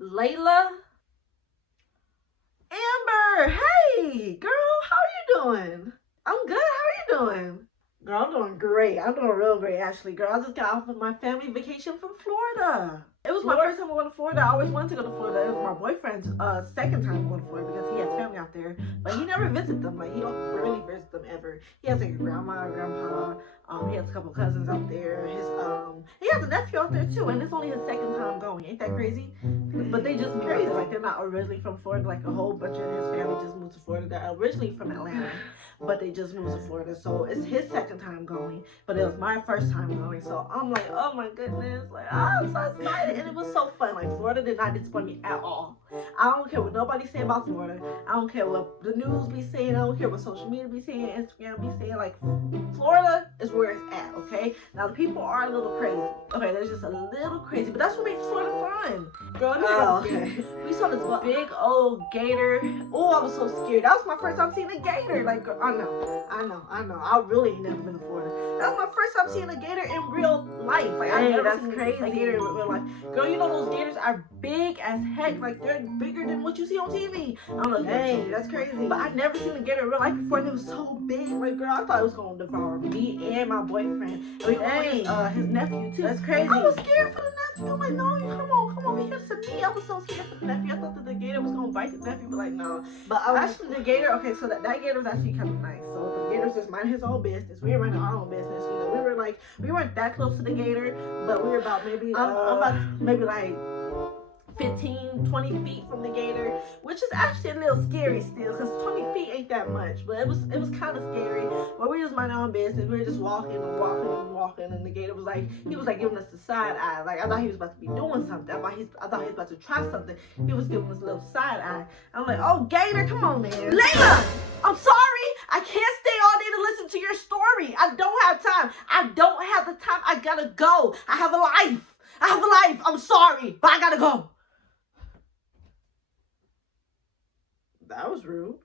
Layla? Amber, hey, girl, how are you doing? I'm good. How are you doing? Girl, I'm doing great. I'm doing real great, actually. Girl, I just got off of my family vacation from Florida. It was my first time going to Florida. I always wanted to go to Florida. It was my boyfriend's second time going to Florida because he has family out there. But he never visits them. Like, he don't really visit them ever. He has like a grandma, grandpa. He has a couple cousins out there. He has a nephew out there too, and it's only his second time going. Ain't that crazy? But they just moved out there. Like, they're not originally from Florida. Like, a whole bunch of his family just moved to Florida. They're originally from Atlanta, but they just moved to Florida. So it's his second time going, but it was my first time going. So I'm like, oh my goodness, like I'm so excited, and it was so fun. Like, Florida did not disappoint me at all. I don't care what nobody say about Florida. I don't care what the news be saying. I don't care what social media be saying, Instagram be saying. Like, Florida is where it's at. Okay, now the people are a little crazy. Okay, they're just a little crazy, but that's what makes Florida fun. Girl, let me tell you, okay. We saw this big old gator. Oh, I was so scared. That was my first time seeing a gator. Like, I know. I really ain't never been to Florida. That was my first time seeing a gator in real life. Like, I never seen a gator in real life. Girl, you know those gators are big as heck. Like, they're bigger than what you see on TV. I don't know. Dang, that's crazy. But I never seen a gator in real life before, and it was so big. Like, girl, I thought it was gonna devour me and my boyfriend. And we went with his nephew too. That's crazy. I was scared for the nephew. I'm like, no, come on, he has to me. I was so scared for the nephew. I thought that the gator was gonna bite the nephew, but like, no. But actually, the gator. Okay, so that gator was actually kind of nice. So the gator was just minding his own business. We were minding our own business. You know, we weren't that close to the gator, but we were about maybe maybe like 15, 20 feet from the gator, which is actually a little scary still, because 20 feet ain't that much, but it was kind of scary. But we just minding our own business. We were just walking, and the gator was like, he was like giving us the side eye. Like, I thought he was about to be doing something. I thought he was about to try something. He was giving us a little side eye. I'm like, oh, gator, come on, man. Layla, I'm sorry. I can't stay all day to listen to your story. I don't have time. I gotta go. I have a life. I'm sorry, but I gotta go. That was rude.